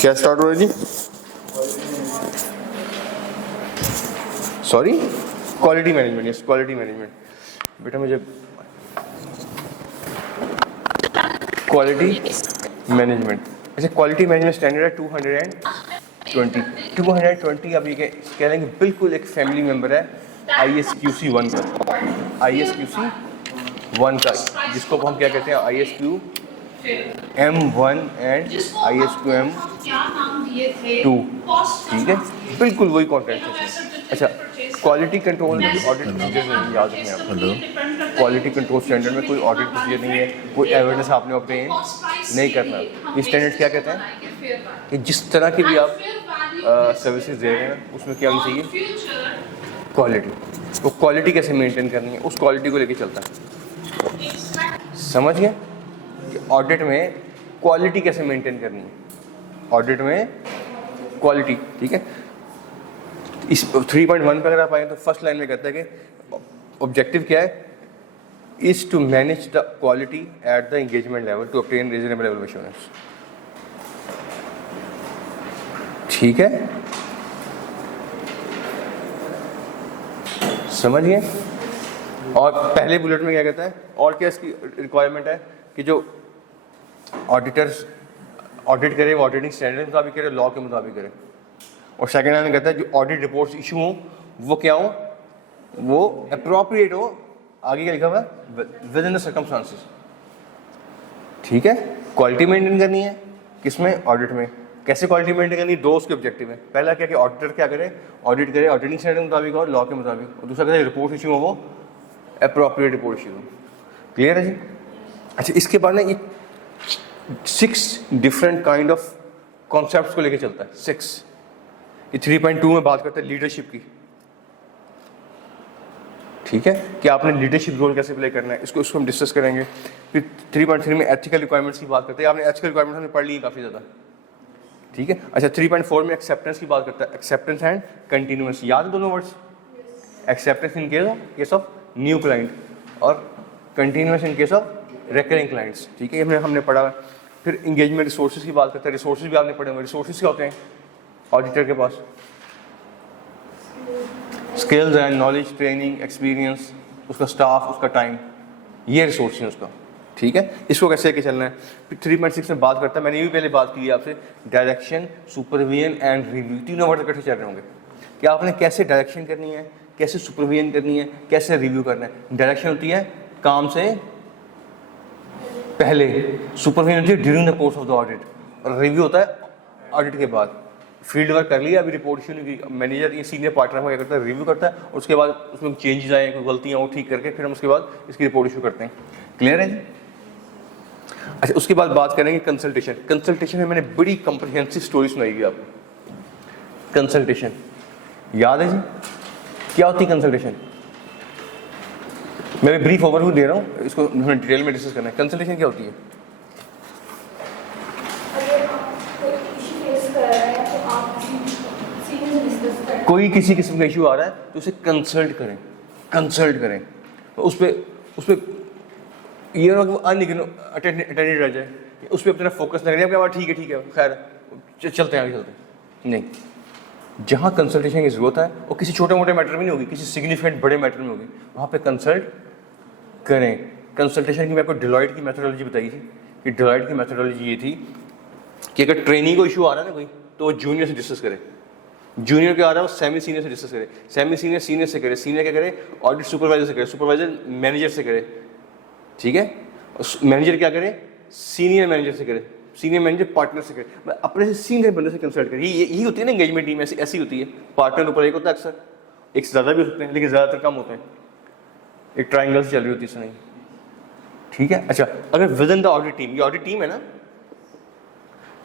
क्या स्टार्ट हो रहा है जी? Sorry, quality management. Yes, quality management. बेटा मुझे क्वालिटी मैनेजमेंट, अच्छा क्वालिटी मैनेजमेंट स्टैंडर्ड है 220। अब ये कह रहे हैं कि बिल्कुल एक फैमिली मेम्बर है ISQC 1 का, ISQC 1 का, जिसको हम क्या कहते हैं ISQM1 एंड ISQM2। ठीक है, बिल्कुल वही कॉन्टेंट है। अच्छा, क्वालिटी कंट्रोल में ऑडिट प्रोसीजर नहीं याद रखना है। हेलो, क्वालिटी कंट्रोल स्टैंडर्ड में कोई ऑडिट प्रोसीजर नहीं है, कोई एविडेंस आपने ऑब्टेन नहीं करना। ये स्टैंडर्ड क्या कहते हैं कि जिस तरह की भी आप सर्विसेज दे रहे हैं उसमें क्या होनी चाहिए, क्वालिटी। तो क्वालिटी कैसे मेंटेन करनी है, उस क्वालिटी को लेके चलता है। समझ गए कि ऑडिट में क्वालिटी कैसे मेंटेन करनी है, ऑडिट में क्वालिटी। ठीक है, इस 3.1 पे अगर आप आए तो फर्स्ट लाइन में कहता है कि ऑब्जेक्टिव क्या है, is to manage the quality at the engagement level to obtain reasonable level of assurance. ठीक है, समझिए। और पहले बुलेट में क्या कहता है, और क्या इसकी रिक्वायरमेंट है कि जो ऑडिटर्स ऑडिट करे वो ऑडिटिंग स्टैंडर्ड के मुताबिक करे, लॉ के मुताबिक करे। और सेकेंड लाइन में कहता है जो ऑडिट रिपोर्ट्स इशू हो वो क्या हो, वो अप्रोप्रिएट हो। आगे क्या लिखा हुआ है, विद इन द सर्कमस्टांसेस। ठीक है, क्वालिटी मेंटेन करनी है किसमें, ऑडिट में। कैसे क्वालिटी मेंटेन करनी है, दो उसके ऑब्जेक्टिव है। पहला क्या कि ऑडिटर क्या करे, ऑडिट करे ऑडिटिंग स्टैंडर्ड के मुताबिक और लॉ के मुताबिक। और दूसरा कहते हैं रिपोर्ट इशू हो वो अप्रोप्रिएट रिपोर्ट इशू हो। क्लियर है जी? अच्छा, इसके बाद ना ये 6 डिफरेंट काइंड ऑफ कॉन्सेप्ट्स को लेके चलता है। 6 ये 3.2 में बात करते हैं लीडरशिप की। ठीक है, कि आपने लीडरशिप रोल कैसे प्ले करना है, इसको हम डिस्कस करेंगे। फिर 3.3 में एथिकल रिक्वायरमेंट्स की बात करते हैं। आपने एथिकल रिक्वायरमेंट्स हमने पढ़ ली है काफ़ी ज़्यादा। ठीक है, अच्छा 3.4 में एक्सेप्टेंस की बात करता है, एक्सेप्टेंस एंड कंटिन्यूअस। याद है दोनों words, acceptance in case of new client और continuous in case of recurring clients. ठीक है, हमने पढ़ा है। फिर इंगेजमेंट रिसोर्सेज की बात करते हैं, रिसोर्सेज भी आपने पढ़े होंगे। रिसोर्सेज क्या होते हैं ऑडिटर के पास, skills and knowledge, training, experience, उसका स्टाफ, उसका टाइम, ये रिसोर्स है उसका। ठीक है, इसको कैसे लेके चलना है। फिर 3.6 में बात करता है, मैंने ये भी पहले बात की है आपसे, डायरेक्शन, सुपरविजन एंड रिव्यू। तीनों वर्ड इकट्ठे चल रहे होंगे कि आपने कैसे डायरेक्शन करनी है, कैसे सुपरविजन करनी है, कैसे रिव्यू करना है। डायरेक्शन होती है काम से पहले, सुपरविजन होती है during the course of the audit, और रिव्यू होता है ऑडिट के बाद। फील्ड वर्क कर लिया, अभी रिपोर्ट इशू नहीं की, मैनेजर या सीनियर पार्टनर क्या करता है, रिव्यू करता है, और उसके बाद उसमें चेंजेस आए, कोई गलतियाँ वो ठीक करके फिर हम उसके बाद इसकी रिपोर्ट इशू करते हैं। क्लियर है जी? अच्छा, उसके बाद बात करेंगे कंसल्टेशन। कंसल्टेशन में मैंने बड़ी कम्प्रिहेंसिव स्टोरी सुनाई हुई आपको। कंसल्टेशन याद है जी, क्या होती है कंसल्टेशन? मैं भी ब्रीफ ओवरव्यू दे रहा हूँ, इसको हमें डिटेल में डिस्कस करना है। कंसल्टेशन क्या होती है? कोई किसी किस्म का इशू आ रहा है तो उसे कंसल्ट करें तो उस पर ये अटेंडेड रह जाए, उस पर अपना फोकस ना करें कि ठीक है खैर चलते हैं आगे चलते हैं। नहीं, जहाँ कंसल्टेशन की ज़रूरत है वो किसी छोटे मोटे मैटर में नहीं होगी, किसी सिग्निफिकेंट बड़े मैटर में होगी, वहाँ पे कंसल्ट करें। कंसल्टेशन की मैं आपको डिलॉयट की मेथोडोलॉजी बताई थी कि डिलॉयट की मेथोडोलॉजी ये थी कि अगर ट्रेनिंग को इशू आ रहा है ना कोई, तो वो जूनियर से डिस्कस करे, जूनियर क्या आ रहा है वो सेमी सीनियर से डिस्कस करे, सेमी सीनियर सीनियर से करे, सीनियर क्या करे ऑडिट सुपरवाइजर से करे, सुपरवाइजर मैनेजर से करे। ठीक है, मैनेजर क्या करे सीनियर मैनेजर से करे, सीनियर मैनेजर पार्टनर से करे, अपने से सीनियर बंदे से कंसल्ट करे। यही होती है ना एंगेजमेंट टीम, ऐसी होती है। पार्टनर ऊपर एक होता है, अक्सर एक से ज़्यादा भी हो सकते हैं लेकिन ज़्यादातर कम होते हैं। एक ट्राइंगल से चल रही होती है नहीं। ठीक है, अच्छा अगर with in the audit team, ये ऑडिट टीम है ना,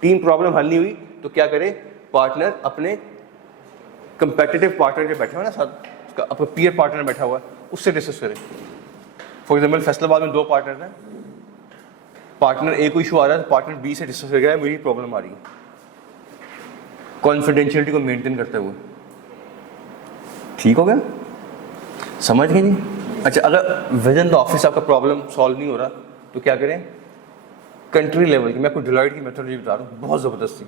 टीम प्रॉब्लम हल नहीं हुई तो क्या करे, पार्टनर अपने कंपेटिटिव पार्टनर जो बैठा हुआ है ना साथ, उसका अपना पीयर पार्टनर बैठा हुआ है, उससे डिस्कस करे। फॉर एग्जाम्पल फैसलाबाद में 2 पार्टनर हैं, पार्टनर ए को इशू आ रहा है तो पार्टनर बी से डिस्कस कर गया है मेरी प्रॉब्लम आ रही है, कॉन्फिडेंशियलिटी को मेंटेन करते हुए। ठीक हो गया, समझ गए नहीं? अच्छा, अगर विद इन द ऑफिस आपका प्रॉब्लम सॉल्व नहीं हो रहा तो क्या करें, कंट्री लेवल की, मैं आपको डिलॉयट की मेथोडोलॉजी बता रहा हूँ बहुत ज़बरदस्ती।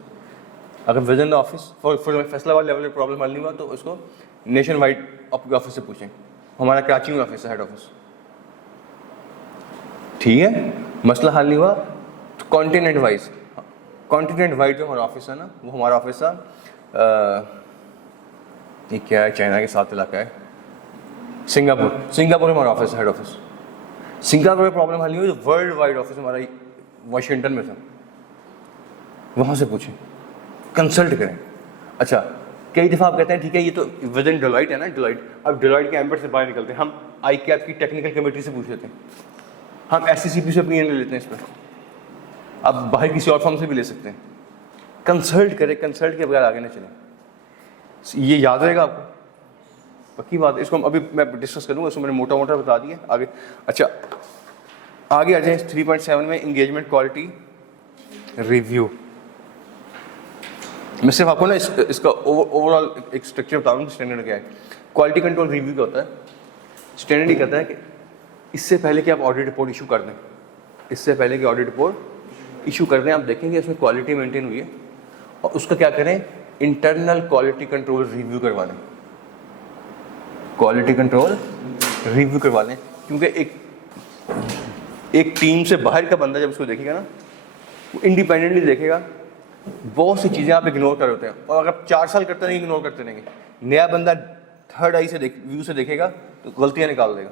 अगर with in the office for Faisalabad level में प्रॉब्लम हल नहीं हुआ तो उसको नेशन वाइड आपके ऑफिस से पूछें। हमारा कराची में ऑफिस है, हेड ऑफिस, ठीक है। मसला हल नहीं हुआ तो कॉन्टिनेंट वाइज, कॉन्टिनेंट वाइड जो हमारा ऑफिस है ना, वो हमारा ऑफिस था ये क्या है, चाइना के साथ इलाका है, सिंगापुर। सिंगापुर में हमारा ऑफिस है, हेड ऑफिस। सिंगापुर में प्रॉब्लम हल नहीं हुई तो वर्ल्ड वाइड ऑफिस हमारा वाशिंगटन में था, वहाँ से पूछें, कंसल्ट करें। अच्छा, कई दफ़ा आप कहते हैं ठीक है ये तो विद इन डेलॉइट है ना, डेलॉइट, अब डेलॉइट के एम्बेड से बाहर निकलते हैं, हम ICAP की टेक्निकल कमेटी से पूछ लेते हैं, हम SCCP से ओपिनियन ले लेते हैं इस पर, अब बाहर किसी और फॉर्म से भी ले सकते हैं। कंसल्ट करें, कंसल्ट के बगैर आगे ना चलें, ये याद रहेगा आपको, पक्की बात है। इसको अभी मैं डिस्कस करूँगा, इसको मैंने मोटा मोटा बता दिया आगे। अच्छा, आगे आ जाए 3.7 में इंगेजमेंट क्वालिटी रिव्यू। मैं सिर्फ आपको ना इसका ओवरऑल एक स्ट्रक्चर बता रहा हूँ, स्टैंडर्ड क्या है। क्वालिटी कंट्रोल रिव्यू क्या होता है? स्टैंडर्ड ही कहता है कि इससे पहले कि आप ऑडिट रिपोर्ट इशू कर दें, इससे पहले कि ऑडिट रिपोर्ट इशू कर दें, आप देखेंगे इसमें क्वालिटी मेंटेन हुई है, और उसका क्या करें, इंटरनल क्वालिटी कंट्रोल रिव्यू करवा लें, क्वालिटी कंट्रोल रिव्यू करवा लें। क्योंकि एक टीम से बाहर का बंदा जब उसको देखेगा ना, वो इंडिपेंडेंटली देखेगा, बहुत सी चीज़ें आप इग्नोर कर होते हैं, और अगर आप 4 साल करते रहेंगे इग्नोर करते रहेंगे, नया बंदा थर्ड आई से व्यू से देखेगा तो गलतियां निकाल देगा।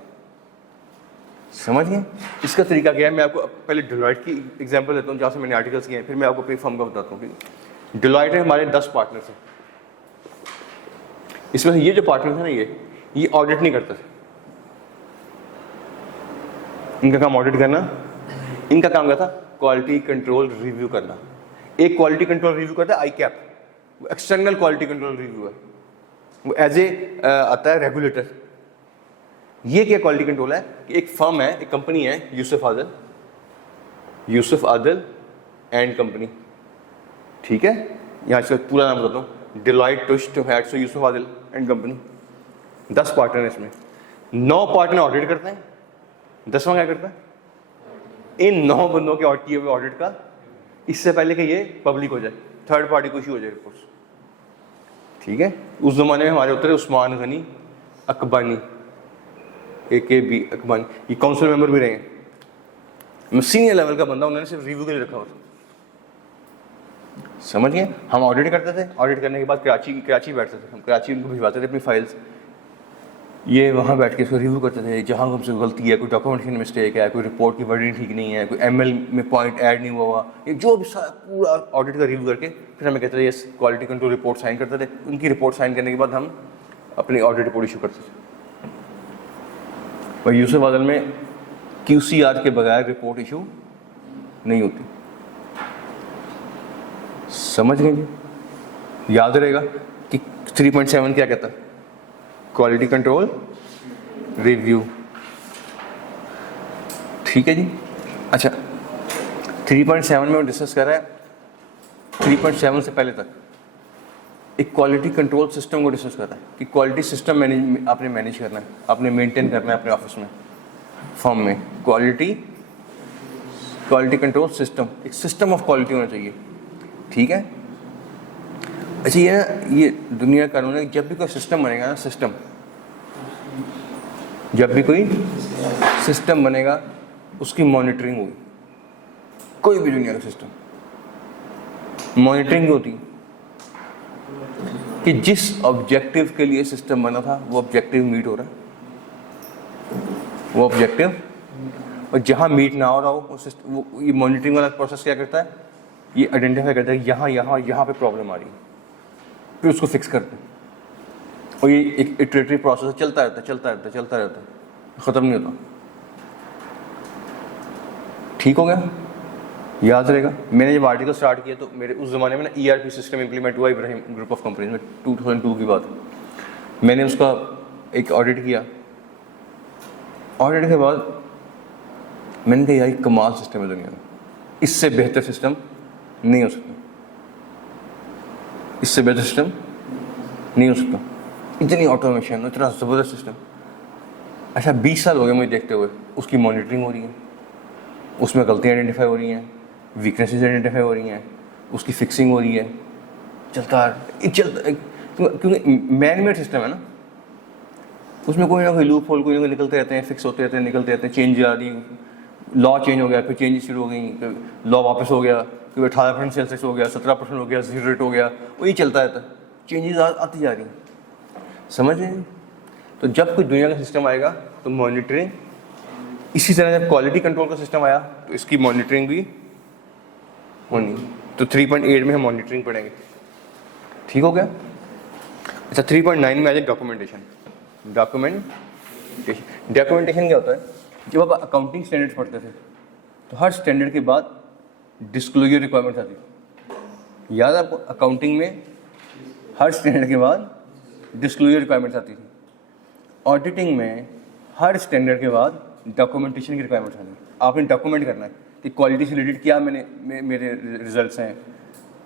समझ गए? इसका तरीका क्या है, मैं आपको पहले डेलॉइट की एग्जांपल देता हूँ जहाँ से मैंने आर्टिकल्स किए हैं, फिर मैं आपको पे फर्म का बताता हूँ। डेलॉइट है, हमारे 10 पार्टनर्स हैं, इसमें ये जो पार्टनर्स हैं ना, ये ऑडिट नहीं करते थे, इनका काम ऑडिट करना, इनका काम क्या था, क्वालिटी कंट्रोल रिव्यू करना। एक क्वालिटी कंट्रोल रिव्यू करता है ICAP, वो एक्सटर्नल क्वालिटी कंट्रोल रिव्यू है, वो एज ए आता है रेगुलेटर। ये क्या क्वालिटी कंट्रोल है कि एक फर्म है, एक कंपनी है, यूसुफ आदिल एंड कंपनी, ठीक है, यहाँ इसका पूरा नाम बताता हूँ, डेलॉइट टुश हैट्सो Yousuf Adil and company. 10 partner है इसमें, 9 पार्टनर ऑडिट करते हैं, 10वां क्या करता है, इन 9 बंदों के किए हुए ऑडिट का इससे पहले कि ये पब्लिक हो जाए, थर्ड पार्टी को इशू हो जाए रिपोर्ट्स, ठीक है। उस जमाने में हमारे होते थे उस्मान गनी अकबानी, AKB अकबानी, ये काउंसिल मेंबर भी रहे, मैं सीनियर लेवल का बंदा, उन्होंने सिर्फ रिव्यू के लिए रखा हुआ था। समझ गए? हम ऑडिट करते थे, ऑडिट करने के बाद कराची बैठते थे, हम कराची उनको भिजवाते थे अपनी फाइल्स, ये वहाँ बैठ के इसको रिव्यू करते थे, जहाँ हमसे गलती है, कोई डॉक्यूमेंटेशन मिस्टेक है, कोई रिपोर्ट की वर्डिंग ठीक नहीं है, कोई ML में पॉइंट ऐड नहीं हुआ, ये जो भी पूरा ऑडिट का रिव्यू करके फिर हमें कहते थे yes quality control report sign करते थे। उनकी रिपोर्ट साइन करने के बाद हम अपनी ऑडिट रिपोर्ट इशू करते थे। और यूसुफ आदिल में QCR के बगैर रिपोर्ट इशू नहीं होती। समझ गए जी? याद रहेगा कि 3.7 क्या कहता है, क्वालिटी कंट्रोल रिव्यू, ठीक है जी। अच्छा, 3.7 में डिस्कस कर रहा है, 3.7 से पहले तक एक क्वालिटी कंट्रोल सिस्टम को डिस्कस कर रहा है कि क्वालिटी सिस्टम मैनेज आपने मैनेज करना है, आपने मेंटेन करना है अपने ऑफिस में, फर्म में। क्वालिटी कंट्रोल सिस्टम, एक सिस्टम ऑफ क्वालिटी होना चाहिए, ठीक है। अच्छा, ये दुनिया का कानून है, जब भी कोई सिस्टम बनेगा ना, जब भी कोई सिस्टम बनेगा उसकी मॉनिटरिंग होगी। कोई भी दुनिया का सिस्टम मॉनिटरिंग होती कि जिस ऑब्जेक्टिव के लिए सिस्टम बना था वो ऑब्जेक्टिव मीट हो रहा है, वो ऑब्जेक्टिव, और जहाँ मीट ना हो रहा हो वो ये मॉनिटरिंग वाला प्रोसेस क्या करता है, ये आइडेंटिफाई करता है यहाँ पे प्रॉब्लम आ रही है, फिर उसको फिक्स करते हैं। और ये एक इटरेटिव प्रोसेस चलता रहता है, ख़त्म नहीं होता। ठीक हो गया? याद रहेगा। मैंने जब आर्टिकल स्टार्ट किया तो मेरे उस ज़माने में ना ERP सिस्टम इंप्लीमेंट हुआ इब्राहिम ग्रुप ऑफ कंपनीज में, 2002 की बात। मैंने उसका एक ऑडिट किया, ऑडिट के बाद मैंने कहा यार कमाल सिस्टम है दुनिया में, इससे बेहतर सिस्टम नहीं हो सकता, इससे बेहतर सिस्टम नहीं हो सकता। इतनी ऑटोमेशन, इतना ज़बरदस्त सिस्टम। अच्छा, 20 साल हो गए मुझे देखते हुए, उसकी मॉनिटरिंग हो रही है, उसमें गलतियाँ आइडेंटिफाई हो रही हैं, वीकनेसेस आइडेंटिफाई हो रही हैं, उसकी फिक्सिंग हो रही है, चलता क्योंकि मैन मेड सिस्टम है ना, उसमें कोई ना कोई लूप होल कोई ना कोई निकलते रहते हैं, फिक्स होते रहते हैं, निकलते रहते हैं, चेंज आ रही, लॉ चेंज हो गया, फिर चेंज शुरू हो गई, लॉ वापस हो गया, फिर 18% सेल्सियस हो गया, 17% हो गया, 0 रेट हो गया, वही चलता रहता है, चेंजेस आती जा रही हैं, समझ रहे हैं। तो जब कोई दुनिया का सिस्टम आएगा तो मॉनिटरिंग, इसी तरह जब क्वालिटी कंट्रोल का सिस्टम आया तो इसकी मॉनिटरिंग भी होनी। तो 3.8 में हम मॉनिटरिंग पढ़ेंगे, ठीक हो गया। अच्छा 3.9 में आ जाए डॉक्यूमेंटेशन। डॉक्यूमेंटेशन क्या होता है, जब आप अकाउंटिंग स्टैंडर्ड्स पढ़ते थे तो हर स्टैंडर्ड के बाद डिस्क्लोजर रिक्वायरमेंट आती थी, याद है आपको, अकाउंटिंग में हर स्टैंडर्ड के बाद डिस्क्लोजर रिक्वायरमेंट्स आती थी। ऑडिटिंग में हर स्टैंडर्ड के बाद डॉक्यूमेंटेशन की रिक्वायरमेंट्स आती है, आपने डॉक्यूमेंट करना है कि क्वालिटी से रिलेटेड क्या मेरे रिजल्ट्स हैं,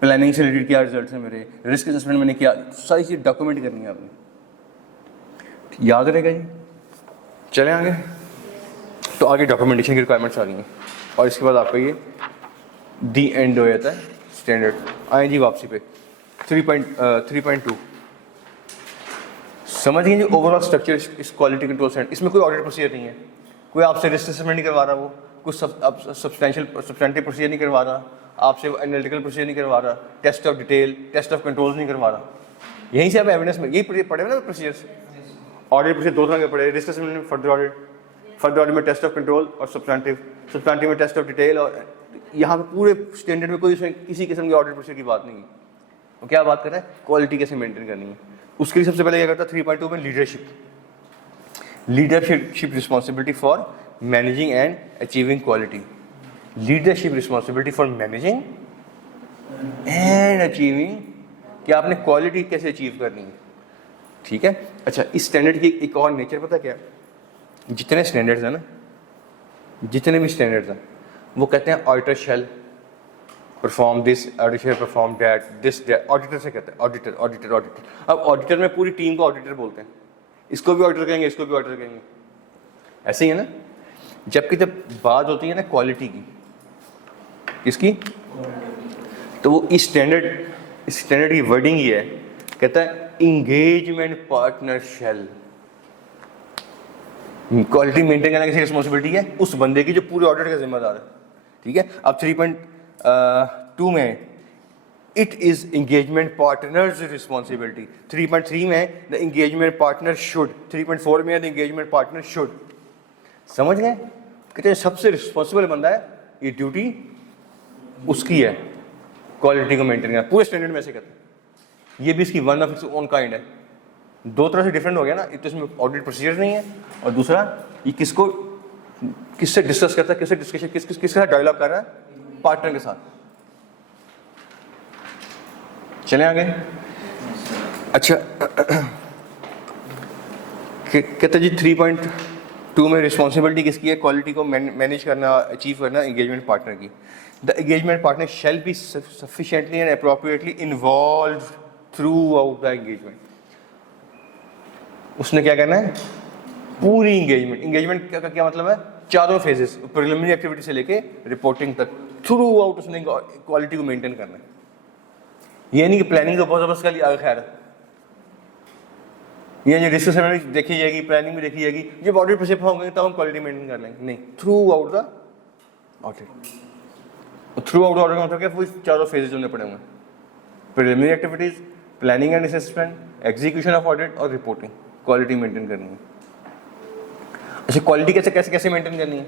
प्लानिंग से रिलेटेड क्या रिजल्ट्स हैं मेरे, रिस्क असेसमेंट मैंने क्या, सारी चीज़ डॉक्यूमेंट करनी है आपने, याद रहेगा जी। चलें आगे, तो आगे डॉक्यूमेंटेशन की रिक्वायरमेंट्स आ रही हैं और इसके बाद आपका ये डी एंड हो जाता है स्टैंडर्ड। आए जी वापसी पे 3.2 समझ गए जी। ओवरऑल स्ट्रक्चर इस क्वालिटी कंट्रोल स्टैंडर्ड, इसमें कोई ऑडिट प्रोसीजर नहीं है, कोई आपसे रिस्क असेसमेंट नहीं करवा रहा, वो कुछ सब्सटेंशियल प्रोसीजर नहीं करवा रहा, आपसे एनालिटिकल प्रोसीजर नहीं करवा रहा, test of detail, test of controls नहीं करवा रहा। यहीं से आप एविडेंस में यही पढ़े ना प्रोसीजर्स, ऑडिट प्रोसीजर दो तरह के पढ़े, रिस्क असेसमेंट में फर्दर ऑडिट में टेस्ट ऑफ कंट्रोल और सब्सटेंटिव में टेस्ट ऑफ डिटेल। और यहाँ पे पूरे स्टैंडर्ड में कोई किसी किस्म की ऑडिट प्रोसीजर की बात नहीं है। वो क्या बात कर रहा है, क्वालिटी कैसे मेंटेन करनी है। उसके लिए सबसे पहले क्या करता है 3.2 में leadership responsibility for managing and achieving quality. Leadership responsibility for managing and achieving, कि आपने क्वालिटी कैसे अचीव करनी है, ठीक है। अच्छा इस स्टैंडर्ड की एक और नेचर पता क्या है, जितने स्टैंडर्ड्स हैं ना, जितने भी स्टैंडर्ड्स हैं वो कहते हैं auditor shall perform this, auditor shall perform that, this that, auditor से कहते हैं ऑडिटर। अब ऑडिटर में पूरी टीम को ऑडिटर बोलते हैं, इसको भी ऑडिटर कहेंगे, इसको भी ऑडिटर कहेंगे, ऐसे ही है ना। जबकि जब बात होती है ना क्वालिटी की, किसकी, तो वो इस स्टैंडर्ड की वर्डिंग ये है, कहता है इंगेजमेंट पार्टनर शैल। क्वालिटी मेंटेन करने की रिस्पॉन्सिबिलिटी है उस बंदे की जो पूरे ऑडिट का जिम्मेदार है, ठीक है। अब 3.2 में it is engagement partners responsibility, 3.3 में द एंगेजमेंट पार्टनर शुड, 3.4 में द एंगेजमेंट पार्टनर शुड। समझ गए, कहते हैं सबसे रिस्पॉन्सिबल बंदा है, ये ड्यूटी उसकी है क्वालिटी को मेंटेन करना, पूरे स्टैंडर्ड में से कहते हैं। ये भी इसकी one of its own kind है, दो तरह से डिफरेंट हो गया ना, एक तो इसमें ऑडिट प्रोसीजर नहीं है और दूसरा ये किससे डिस्कस करता है, किसके साथ डायलॉग कर रहा है, पार्टनर के साथ। चले आगे। अच्छा कहते जी 3.2 में रिस्पॉन्सिबिलिटी किसकी है, क्वालिटी को मैनेज करना, अचीव करना एंगेजमेंट पार्टनर की। The engagement partner shall be sufficiently and appropriately involve through out the engagement. उसने क्या करना है, पूरी एंगेजमेंट का क्या मतलब है, चारों फेजेस, प्रिलिमिनरी एक्टिविटी से लेके रिपोर्टिंग तक थ्रू आउट उसने क्वालिटी को मेंटेन करना है। ये नहीं कि प्लानिंग तो बहुत जबरदस्त कर लिया, खैर ये रिस्क असेसमेंट देखी जाएगी, प्लानिंग भी देखी जाएगी, जब ऑडिट प्रोसेस होंगे तब हम क्वालिटी मेंटेन कर लेंगे, नहीं, throughout the audit. Throughout audit का मतलब क्या, पूरी चारों फेजेस होने पड़े होंगे, preliminary activities, planning and assessment, execution of audit और रिपोर्टिंग, क्वालिटी मेंटेन करनी है। अच्छा क्वालिटी कैसे मेंटेन करनी है,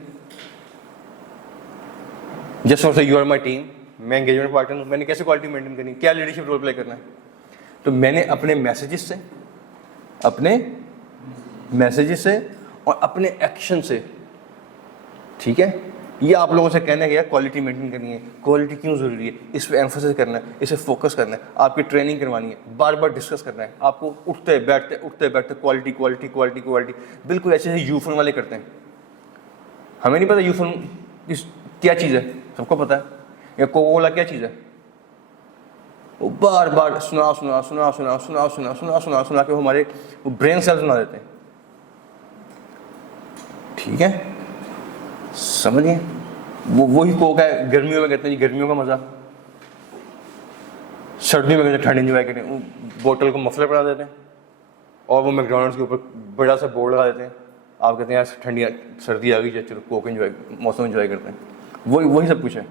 just for you are my team, मैं एंगेजमेंट पार्टनर हूँ, मैंने कैसे क्वालिटी मेंटेन करनी है, क्या लीडरशिप रोल प्ले करना है। तो मैंने अपने मैसेजेस से और अपने एक्शन से, ठीक है, ये आप लोगों से कहना है कि यार क्वालिटी मेंटेन करनी है, क्वालिटी क्यों जरूरी है, इस पर एम्फोसिस करना है, इसे फोकस करना है, आपकी ट्रेनिंग करवानी है, बार बार डिस्कस करना है आपको, उठते बैठते क्वालिटी, बिल्कुल ऐसे यूफोन वाले करते हैं। हमें नहीं पता यूफोन क्या चीज़ है, सबको पता है, या कोका कोला क्या चीज़ है, वो बार बार सुना के हमारे ब्रेन सेल्स बना देते हैं, ठीक है, समझिए। वही कोक है, गर्मियों में कहते हैं जी गर्मियों का मजा, सर्दियों में ठंड इंजॉय करें, वो बोतल को मफलर बना देते हैं और वो मैकडॉनल्ड्स के ऊपर बड़ा सा बोर्ड लगा देते हैं, आप कहते हैं यार ठंडी सर्दी आ गई, चलो कोक इंजॉय, मौसम इंजॉय करते हैं। वही सब कुछ है।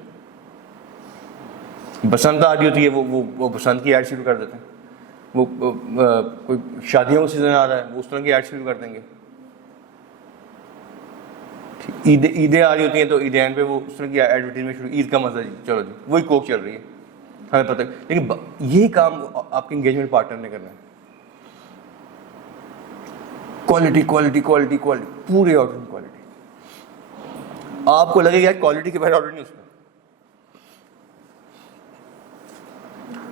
बसंत आ रही होती है, वो बसंत की ऐड शुरू कर देते हैं। वो कोई शादियों का सीज़न आ रहा है, वो उस तरह की ऐड शुरू कर देंगे। ईदें आ रही होती हैं तो ईदैन पे वो उस तरह की एडवर्टीजमेंट शुरू, ईद का मजा जी, चलो जी वही कोक चल रही है, हमें पता है। लेकिन यही काम आपके इंगेजमेंट पार्टनर ने करना है। क्वालिटी क्वालिटी क्वालिटी क्वालिटी, पूरे ऑर्डर में क्वालिटी। आपको लगेगा क्वालिटी के बाहर ऑर्डर नहीं उसमें,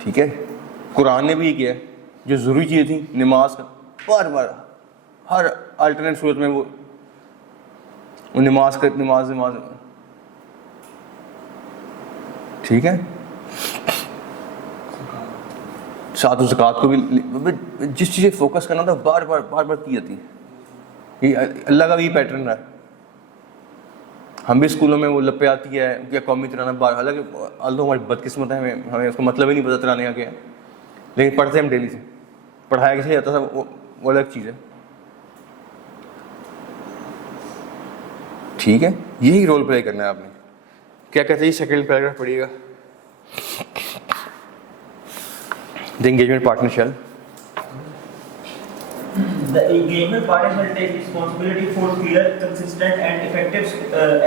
ठीक है। कुरान ने भी ये किया है, जो जरूरी चीज़ थी नमाज का, बार बार हर अल्टरनेट सूरत में वो नमाज का, नमाज, ठीक है। साथ ज़कात को भी, जिस चीज़ फोकस करना था बार बार की जाती है। ये अल्लाह का भी पैटर्न है। हम भी स्कूलों में वो लपे आती है क्या कौमी तराना बार, हालांकि अल्लाह हमारी बदकिस्मत है, हमें उसका मतलब ही नहीं पता तराने का क्या है, लेकिन पढ़ते हम डेली से, पढ़ाया कैसे जाता था वो अलग चीज़ है, ठीक है। यही रोल प्ले करना है आपने। क्या कहते हैं, सेकंड पैराग्राफ पढ़िएगा। The engagement partner shall The engagement partner shall take responsibility for clear, consistent and effective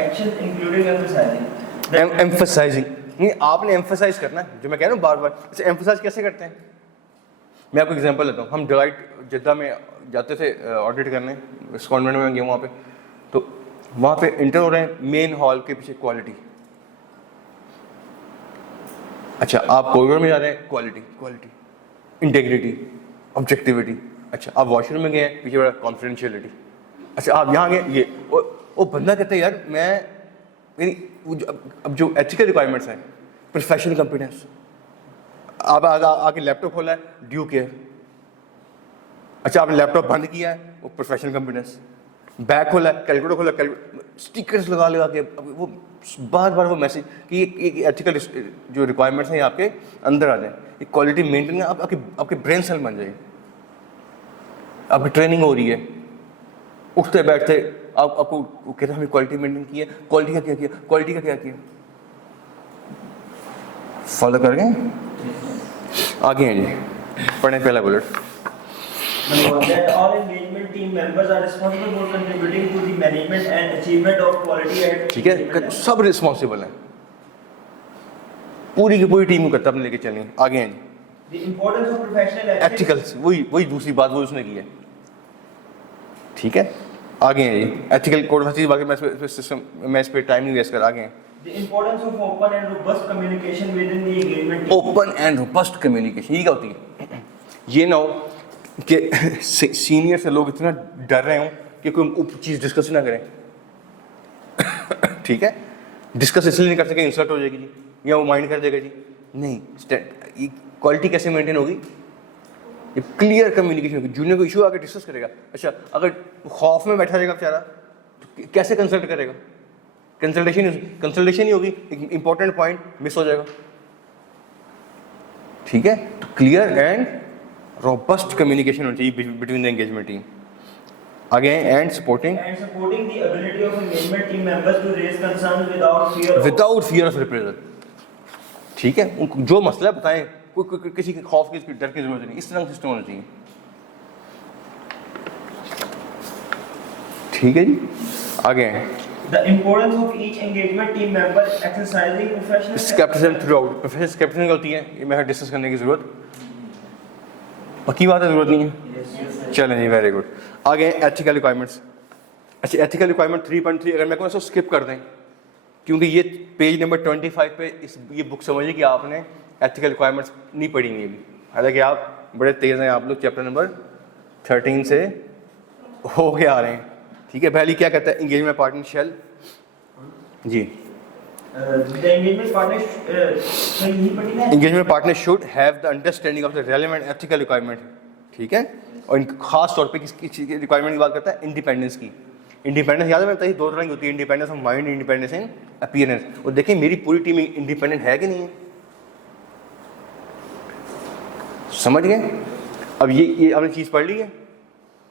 actions including emphasizing. Emphasising नहीं, आपने एम्फसाइज करना है, जो मैं कह रहा हूँ बार बार। अच्छा, एम्फसाइज कैसे करते हैं? मैं आपको एग्जांपल लेता हूँ। हम डिलाइट जिद्दा में जाते थे ऑडिट करने, इस कॉन्वेंट में गए वहाँ पे, तो वहाँ पे इंटर हो रहे हैं, मेन हॉल के पीछे क्वालिटी। अच्छा, आप कॉरिडोर में जा रहे हैं, क्वालिटी क्वालिटी, इंटेग्रिटी, ऑब्जेक्टिविटी। अच्छा, आप वॉशरूम में गए हैं, पीछे बड़ा कॉन्फिडेंशियलिटी। अच्छा, आप यहाँ गए, ये वो बंदा कहता है यार मैं अब जो एथिकल रिक्वायरमेंट्स हैं, प्रोफेशनल कॉम्पिटेंस, आप आके लैपटॉप खोला है, ड्यू केयर। अच्छा, आपने लैपटॉप बंद किया है, वो प्रोफेशनल कॉम्पिटेंस। बैग खोला है, कैलकुलेटर खोला, स्टिकर्स लगा के वो बार वो मैसेज कि ये एथिकल जो रिक्वायरमेंट्स हैं आपके अंदर आ जाए, ये क्वालिटी मेंटेन, आपके ब्रेन सेल बन जाएगी। आपकी ट्रेनिंग हो रही है, उठते बैठते आपको कहते हैं हमें क्वालिटी मेंटेन की है। क्वालिटी का क्या किया, क्वालिटी का क्या किया, फॉलो कर गए, आगे हैं जी, पढ़ें पहला bullet. That all engagement team members are responsible for contributing to the management and achievement of quality at. ठीक है, सब रिस्पॉन्सिबल हैं, पूरी की पूरी टीम को करता अपने लेके चलें। आगे हैं जी, The importance of professional ethics. एथिकल्स, वही दूसरी बात वो उसने की है, ठीक है। आगे हैं जी, एथिकल कोड हर चीज़, बाकी मैं इस पर टाइम नहीं वेस्ट कर। आगे हैं, The importance of open and robust communication within the engagement team. Open and robust communication. ये क्या होती है? ये ना हो कि सीनियर से लोग इतना डर रहे हों कि कोई चीज़ डिस्कस ना करें, ठीक है। डिस्कस इसलिए नहीं कर सके इंसल्ट हो जाएगी जी, या वो माइंड कर देगा जी, नहीं। क्वालिटी कैसे मेंटेन होगी? ये क्लियर कम्युनिकेशन होगी। जूनियर को इशू आके डिस्कस करेगा। अच्छा, अगर खौफ में बैठा रहेगा बेचारा तो कैसे कंसल्ट करेगा? कंसल्टेशन ही होगी, एक इंपॉर्टेंट पॉइंट मिस हो जाएगा, ठीक है। तो क्लियर एंड रोबस्ट कम्युनिकेशन होनी चाहिए बिटवीन द एंगेजमेंट टीम। आगे and supporting the ability of engagement team members to raise concerns without fear of reprisal, ठीक है। उनको जो मसला बताएं, कोई किसी के खौफ की डर की जरूरत नहीं, इस तरह का सिस्टम होना चाहिए, ठीक है जी। आगे हैं, The importance of each engagement team member exercising professional scepticism throughout. Professional scepticism गलती है, ये मैं डिस्कस करने की जरूरत, पक्की बात है, जरूरत नहीं है। चलें जी, वेरी गुड। आगे एथिकल रिक्वायरमेंट्स। अच्छा, एथिकल रिक्वायरमेंट 3.3 अगर मैं कहूँ इसको स्किप कर दें, क्योंकि ये पेज नंबर 25 पे ये बुक समझिए कि आपने एथिकल रिक्वायरमेंट्स नहीं पढ़ी हुई अभी, हालांकि आप बड़े तेज़ हैं, आप लोग चैप्टर नंबर 13 से हो के आ रहे हैं, ठीक है। पहली क्या कहता है, एंगेजमेंट पार्टनर शैल जी, the engagement partner यही पढ़ी है। Engagement partner should have the understanding of the relevant ethical requirement, ठीक है। और खास तौर पे किस रिक्वायरमेंट की बात करता है, इंडिपेंडेंस की। इंडिपेंडेंस याद है मैंने, दो तरह की होती है, independence of mind, independence in appearance. और देखिए मेरी पूरी टीम इंडिपेंडेंट है कि नहीं है? समझ गए? अब ये आपने चीज़ पढ़ ली है।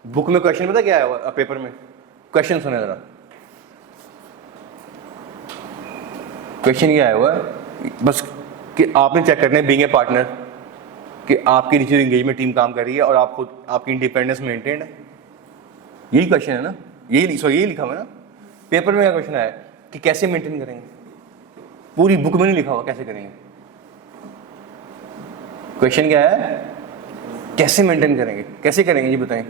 बुक में क्वेश्चन पता क्या आया हुआ पेपर में? क्वेश्चन सुने ज़रा। क्वेश्चन ये आया हुआ है बस कि आपने चेक करना है बीइंग ए पार्टनर कि आपकी नीचे एंगेजमेंट टीम काम कर रही है और आप खुद आपकी इंडिपेंडेंस मेंटेन है। यही क्वेश्चन है ना? यही लिखा हुआ है ना पेपर में? क्या क्वेश्चन आया कि कैसे मेंटेन करेंगे? पूरी बुक में नहीं लिखा हुआ कैसे करेंगे। क्वेश्चन क्या है? कैसे मेंटेन करेंगे? कैसे करेंगे ये बताएं।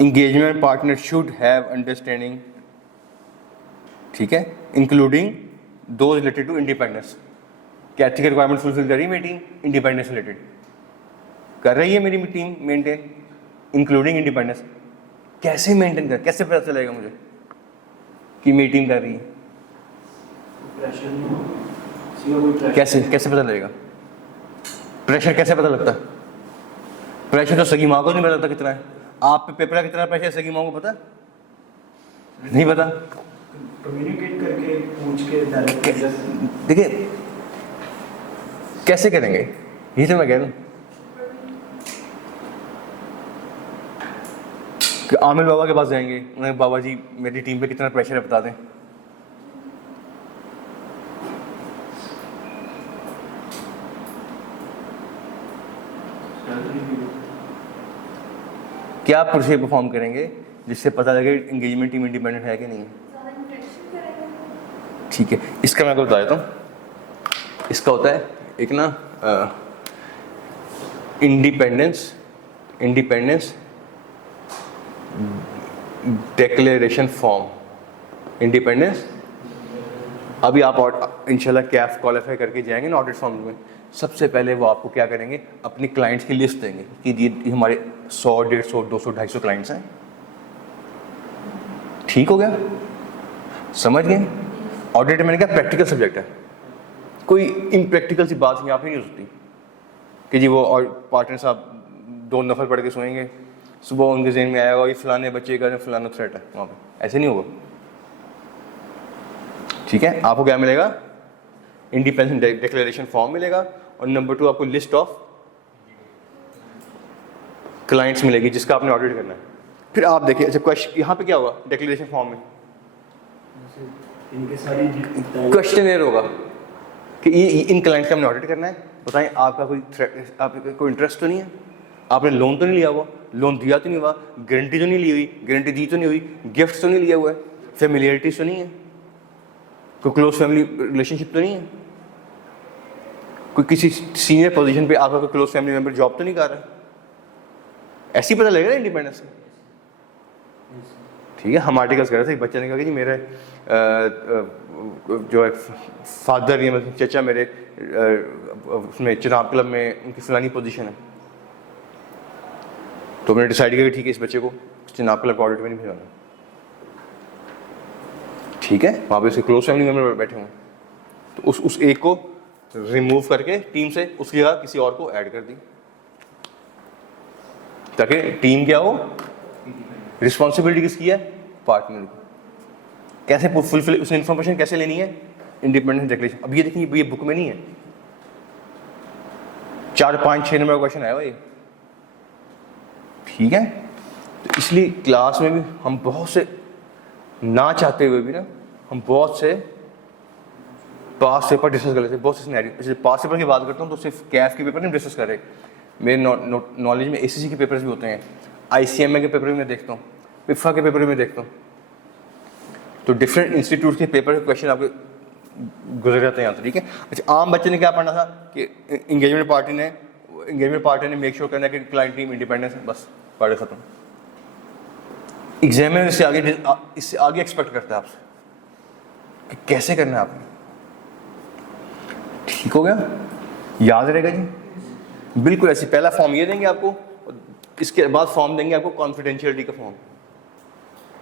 Engagement partner should have understanding, ठीक है, इंक्लूडिंग दो रिलेटेड टू इंडिपेंडेंस। क्या एथिकल रिक्वायरमेंट फुलफिल कर रही है मेरी टीम? इंडिपेंडेंस रिलेटेड कर रही है मेरी टीम मेंटेन, इंक्लूडिंग इंडिपेंडेंस। कैसे मेंटेन कर, कैसे पता चलेगा मुझे कि मेरी टीम कर रही है? कैसे पता लगेगा? प्रेशर कैसे पता लगता है? प्रेशर तो सगी माँ को नहीं पता लगता कितना है। आप पे पेपर का कितना प्रेशर है सगी माँ को पता नहीं? पता। कम्युनिकेट करके पूछ के डायरेक्ट देखिए कैसे करेंगे, यही तो मैं कह रहा हूँ कि आमिर बाबा के पास जाएंगे, उन्हें बाबा जी मेरी टीम पे कितना प्रेशर है बता दें। क्या प्रोसेस परफॉर्म करेंगे जिससे पता लगे एंगेजमेंट टीम इंडिपेंडेंट है कि नहीं है? ठीक है, इसका मैं आपको बता देता हूँ। इसका होता है एक ना इंडिपेंडेंस डिक्लेरेशन फॉर्म। इंडिपेंडेंस अभी आप इंशाल्लाह कैफ क्वालिफाई करके जाएंगे ना ऑडिट फॉर्म में, सबसे पहले वो आपको क्या करेंगे, अपनी क्लाइंट्स की लिस्ट देंगे कि ये हमारे 100, 150, 200, 250 क्लाइंट्स हैं। ठीक हो गया? समझ गए? ऑडिट मैंने कहा प्रैक्टिकल सब्जेक्ट है, कोई इम्प्रैक्टिकल सी बात यहाँ पे नहीं हो सकती कि जी वो और पार्टनर साहब 2 नफर पढ़ के सोएंगे, सुबह उनके जहन में आएगा ये फलाने बच्चे का फलाना थ्रेट है वहाँ पे, ऐसे नहीं होगा। ठीक है, आपको क्या मिलेगा? इंडिपेंडेंस डिक्लेरेशन फॉर्म मिलेगा और नंबर 2 आपको लिस्ट ऑफ क्लाइंट्स मिलेगी जिसका आपने ऑडिट करना है। फिर आप देखिए, अच्छा क्वेश्चन यहाँ पे क्या होगा डिक्लेरेशन फॉर्म में? इनके सारी क्वेश्चनर होगा कि ये इन क्लाइंट्स का हमने ऑडिट करना है, बताएं आपका कोई इंटरेस्ट तो नहीं है, आपने लोन तो नहीं लिया हुआ, लोन दिया तो नहीं हुआ, गारंटी तो नहीं ली हुई, गारंटी दी तो नहीं हुई, गिफ्ट तो नहीं लिया हुआ है, फेमिलियरिटीज तो नहीं है, कोई क्लोज फैमिली रिलेशनशिप तो नहीं है, कोई किसी सीनियर पोजीशन पे आपका कोई क्लोज फैमिली मेंबर जॉब तो नहीं कर रहा। ऐसे ही पता लगेगा इंडिपेंडेंस से। ठीक है, हम आर्टिकल्स कर रहे थे, बच्चे ने कहा कि जी मेरे जो है फादर या मतलब चचा मेरे उसमें चिनाब क्लब में उनकी फलानी पोजीशन है, तो मैंने डिसाइड किया कि ठीक है इस बच्चे को चिनाब क्लब ऑडिट में नहीं भेजना। ठीक है, वहाँ पे उसके क्लोज फैमिली मेंबर बैठे हुए, तो उस एक को रिमूव करके टीम से उसकी जगह किसी और को ऐड कर दी ताकि टीम क्या हो, रिस्पॉन्सिबिलिटी किसकी है? पार्टनर की। कैसे फुलफिल उस इंफॉर्मेशन कैसे लेनी है? Independence declaration. अब ये देखिए ये बुक में नहीं है, 4, 5, 6 नंबर का क्वेश्चन आया हुआ ये। ठीक है, तो इसलिए क्लास में भी हम बहुत से ना चाहते हुए भी ना हम बहुत से पास पेपर डिस्कस कर लेते हैं, बहुत से सिनेरियो। जैसे पास पेपर की बात करता हूँ तो सिर्फ कैफ के पेपर नहीं डिस्कस कर रहे, मेरे नॉलेज में ACC के पेपर्स भी होते हैं, ICMA के पेपर भी मैं देखता हूँ, पिफा के पेपर भी मैं देखता हूँ। तो डिफरेंट इंस्टीट्यूट के पेपर के क्वेश्चन आपके गुजर जाते हैं यहाँ। ठीक है, अच्छा आम बच्चे ने क्या पढ़ना था कि एंगेजमेंट पार्टी ने मेक श्योर करना है कि क्लाइंट टीम इंडिपेंडेंस है, बस पढ़े खत्म। एग्जाम में इससे आगे एक्सपेक्ट करता है आपसे कि कैसे करना है आपने। ठीक हो गया? याद रहेगा जी? बिल्कुल ऐसे। पहला फॉर्म ये देंगे आपको, इसके बाद फॉर्म देंगे आपको कॉन्फिडेंशियलिटी का फॉर्म,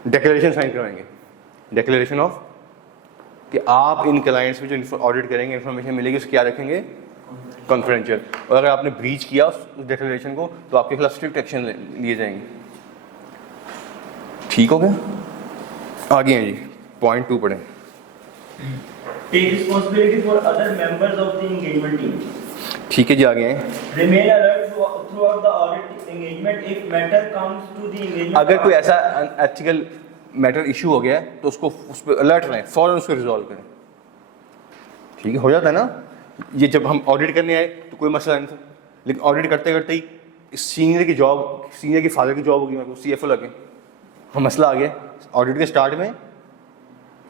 डिक्लेरेशन साइन करवाएंगे, डिक्लेरेशन ऑफ कि आप इन क्लाइंट्स में जो ऑडिट करेंगे इन्फॉर्मेशन मिलेगी उसको क्या रखेंगे? कॉन्फिडेंशियल। और अगर आपने ब्रीच किया उस डिक्लेरेशन को तो आपके खिलाफ स्ट्रिक्ट एक्शन लिए जाएंगे। ठीक हो गया? आगे हैं जी, पॉइंट 2 पढ़ें। Take responsibility for other members of the engagement team. ठीक है जी, आगे हैं। Remain alert throughout the audit engagement if matter comes to the engagement. अगर कोई ऐसा एथिकल मैटर इशू हो गया है तो उसको उस पर अलर्ट रहें, फ़ौरन उसको रिजॉल्व करें। ठीक है, हो जाता है ना। ये जब हम ऑडिट करने आए तो कोई मसला नहीं था, लेकिन ऑडिट करते करते ही सीनियर की जॉब, सीनियर के फादर की जॉब होगी, मेरे को CFO लगे, हम मसला आ गया। ऑडिट के स्टार्ट में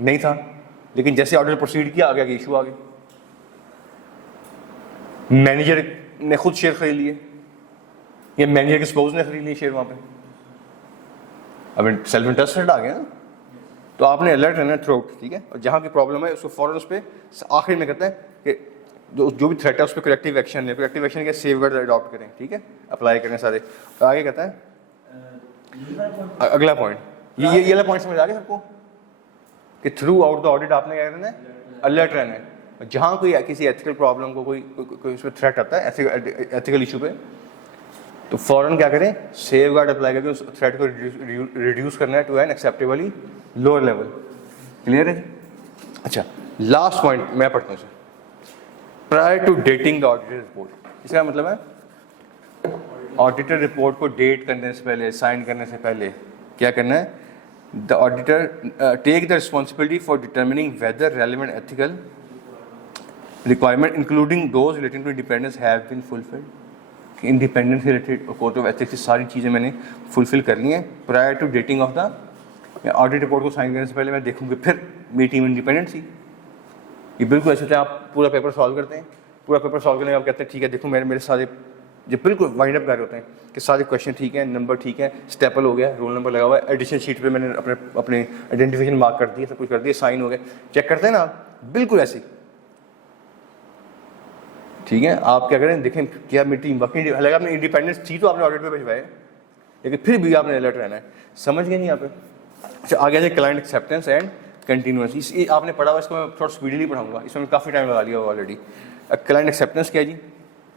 नहीं था, लेकिन जैसे ऑडिट प्रोसीड किया आगे इशू आ गए। मैनेजर ने खुद शेयर खरीद लिए या मैनेजर के स्पाउस ने खरीद लिए शेयर वहाँ पे, अब सेल्फ इंटरेस्टेड आ गया ना। तो आपने अलर्ट रहना थ्रू आउट, ठीक है। और जहाँ की प्रॉब्लम है उसको फ़ौरन उस पर आखिर में कहते हैं कि जो भी थ्रेट है उस पर करेक्टिव एक्शन ले, करेक्टिव एक्शन के सेफगार्ड अडॉप्ट करें, ठीक है, अप्लाई करें सारे। तो आगे कहता है अगला पॉइंट, ये वाला पॉइंट समझ आ गया सबको कि थ्रू आउट द ऑडिट आपने क्या करना है, अलर्ट रहना है। जहाँ कोई किसी एथिकल प्रॉब्लम को कोई उस पर थ्रेट आता है एथिकल इशू पे, तो फ़ौरन क्या करें, सेफगार्ड अप्लाई करके उस थ्रेट को रिड्यूस करना है to an acceptably lower level. Clear है? अच्छा, लास्ट पॉइंट मैं पढ़ता हूँ sir. Prior to dating the auditor report, इसका मतलब है ऑडिटर रिपोर्ट को डेट करने से पहले, साइन करने से पहले क्या करना है, the auditor take the responsibility for determining whether relevant ethical requirement including those relating to independence have been fulfilled. Independence से रिलेटेड कोड ऑफ एथिक्स की सारी चीज़ें मैंने फुलफिल कर ली हैं। Prior to dating of the audit report को sign करने से पहले मैं देखूँगी फिर मेरी टीम इंडिपेंडेंट थी। ये बिल्कुल ऐसे होता है, आप पूरा पेपर सॉल्व करते हैं, पूरा पेपर सॉल्व करने के बाद कहते हैं ठीक है देखो मेरे सारे जो बिल्कुल वाइंड अप कर रहे होते हैं कि सारे क्वेश्चन ठीक है, नंबर ठीक है, स्टेपल हो गया, रोल नंबर लगा हुआ है, एडिशन शीट पे मैंने अपने आइडेंटिफिकेशन मार्क कर दिया, सब कुछ कर दिया, साइन हो गया, चेक करते हैं ना आप, बिल्कुल ऐसे। ठीक है, आप क्या करें, देखें क्या मेरी टीम बाकी, हालांकि आपने इंडिपेंडेंस थी तो आपने ऑडिट पे भिजवाए, लेकिन फिर भी आपने अलर्ट रहना है। समझ गए नहीं यहाँ पे? अच्छा, आगे जाए क्लाइंट एक्सेप्टेंस एंड कंटिन्यूस, इस आपने पढ़ा हुआ, इसको मैं थोड़ा स्पीडली पढ़ाऊंगा, इसमें काफ़ी टाइम लगा लिया हुआ ऑलरेडी। क्लाइंट एक्सेप्टेंस क्या है जी?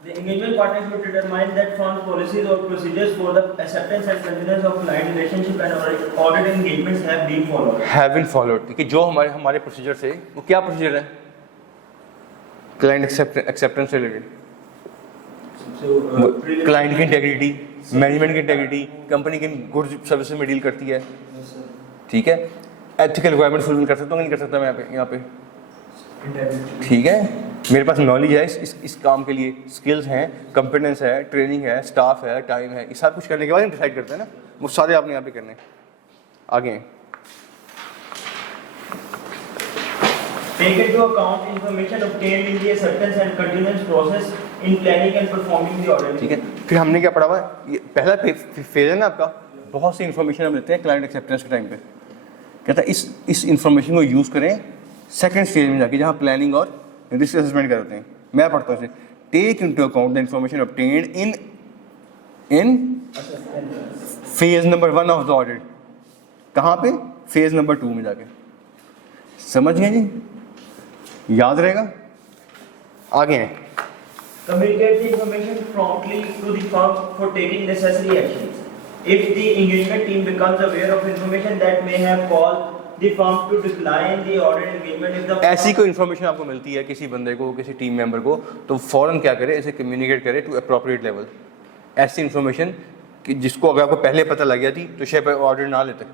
The engagement partner should determine that firm's policies or procedures for the acceptance and continuance of client relationship and audit engagements have been followed. Have been followed, ठीक है। जो हमारे procedure थे वो क्या procedure है क्लाइंट एक्सेप्टेंस से related? Client की इंटेग्रिटी, मैनेजमेंट की इंटेग्रिटी, कंपनी की गुड्स सर्विसेज में डील करती है, ठीक है। एथिकल रिक्वायरमेंट फुलफिल कर सकता हूँ, नहीं कर सकता मैं यहाँ पे, ठीक है। मेरे पास नॉलेज है इस काम के लिए, स्किल्स हैं, कॉम्पिटेंस है, ट्रेनिंग है, स्टाफ है, टाइम है, ये सब कुछ करने के बाद हम डिसाइड करते हैं ना, वो सारे आपने यहाँ पे करने हैं। आगे Take into account information obtained in the acceptance and continuance process in planning and performing the audit. ठीक है, फिर हमने क्या पढ़ा हुआ है, ये पहला फेज है ना आपका, बहुत सी इन्फॉर्मेशन हम लेते हैं क्लाइंट एक्सेप्टेंस के टाइम पे। कहता है इस इन्फॉर्मेशन को यूज़ करें सेकंड स्टेज में जाके, जहाँ प्लानिंग और रिस्क असेसमेंट करते हैं। मैं पढ़ता हूँ इसे, take into account the information obtained in phase number 1 of the audit. कहाँ पे? फेज नंबर 2 में जाके। समझ गए जी? याद रहेगा? आगे हैं। Communicate the information promptly to the firm for taking necessary actions. If the engagement team becomes aware of information that may have caused the firm to decline the audit engagement, if the ऐसी कोई information आपको मिलती है किसी बंदे को, किसी team member को, तो फ़ौरन क्या करे, इसे कम्युनिकेट करे टू अप्रोप्रिएट लेवल। ऐसी इन्फॉर्मेशन कि जिसको अगर आपको पहले पता लग गया थी तो शायद ऑडिट ना लेते।